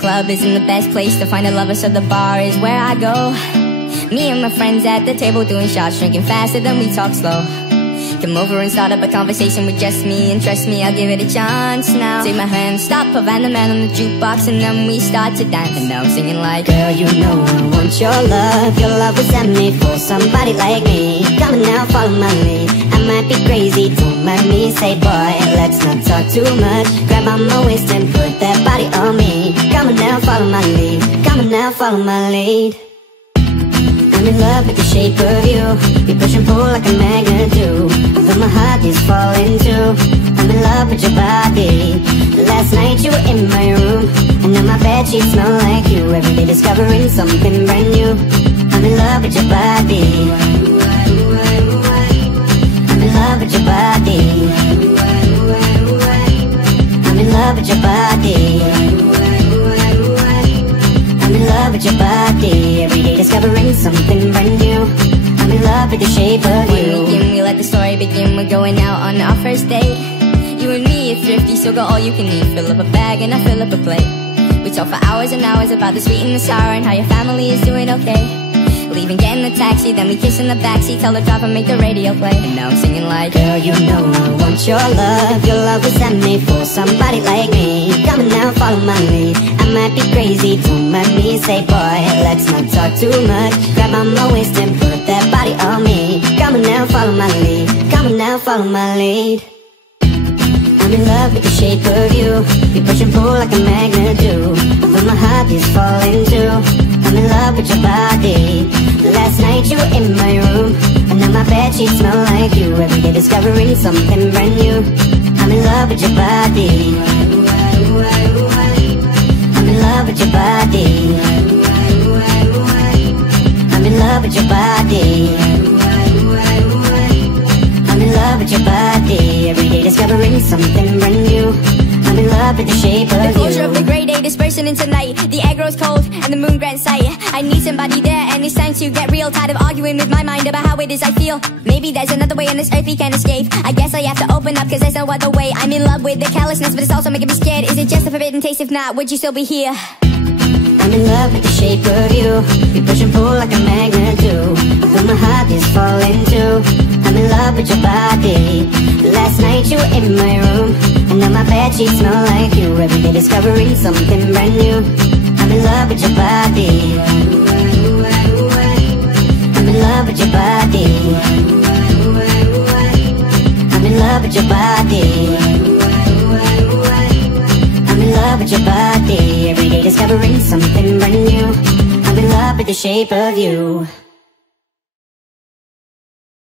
club isn't the best place to find a lover, so the bar is where I go. Me and my friends at the table doing shots, drinking faster than we talk slow. Come over and start up a conversation with just me, and trust me, I'll give it a chance now. Take my hand, stop, put Van the Man on the jukebox, and then we start to dance. And now I'm singing like, girl, you know I want your love was sent me for somebody like me. Come on now, follow my lead. I might be crazy, don't mind me. Say boy, let's not talk too much. Grab on my waist and put that body on me. Come on now, follow my lead. Come on now, follow my lead. I'm in love with the shape of you. You push and pull like a magnet do. Although my heart is falling too, I'm in love with your body. Last night you were in my room, and now my bedsheets smell like you. Every day discovering something brand new. I'm in love with your body. I'm in love with your body. I'm in love with your body. I'm in love with your body. Every day discovering something brand new. I'm in love with the shape of you. When we begin, we let the story begin. We're going out on our first date. You and me are thrifty, so go all you can eat. Fill up a bag and I fill up a plate. We talk for hours and hours about the sweet and the sour, and how your family is doing okay. Leaving, get in the taxi, then we kiss in the backseat. Tell the driver make the radio play. And now I'm singing like, girl, you know I want your love was sent me for somebody like me. Come on now, follow my lead. I might be crazy, don't mind me. Say boy, let's not talk too much. Grab on my waist and put that body on me. Come on now, follow my lead. Come on now, follow my lead. I'm in love with the shape of you. You push and pull like a magnet do. Although my heart is falling too, I'm in love with your body. Last night you were in my room, and now my bedsheets smell like you. Every day discovering something brand new. I'm in love with your body. I'm in love with your body. I'm in love with your body. I'm in love with your body. Every day discovering something brand new. I'm in love with the shape of you. The closure of the grey day dispersing into night. The air grows cold and the moon grants sight. I need somebody there, and it's time to get real. Tired of arguing with my mind about how it is I feel. Maybe there's another way on this earth we can escape. I guess I have to open up, cause there's no other way. I'm in love with the callousness, but it's also making me scared. Is it just a forbidden taste? If not, would you still be here? I'm in love with the shape of you. You push and pull like a magnet do. Although my heart is falling too, I'm in love with your body. Last night you were in my room, and now my bedsheets smell like you. Every day discovering something brand new. I'm in love with your body. I'm in love with your body. I'm in love with your body. I'm in love with your body. Every day discovering something brand new. I'm in love with the shape of you.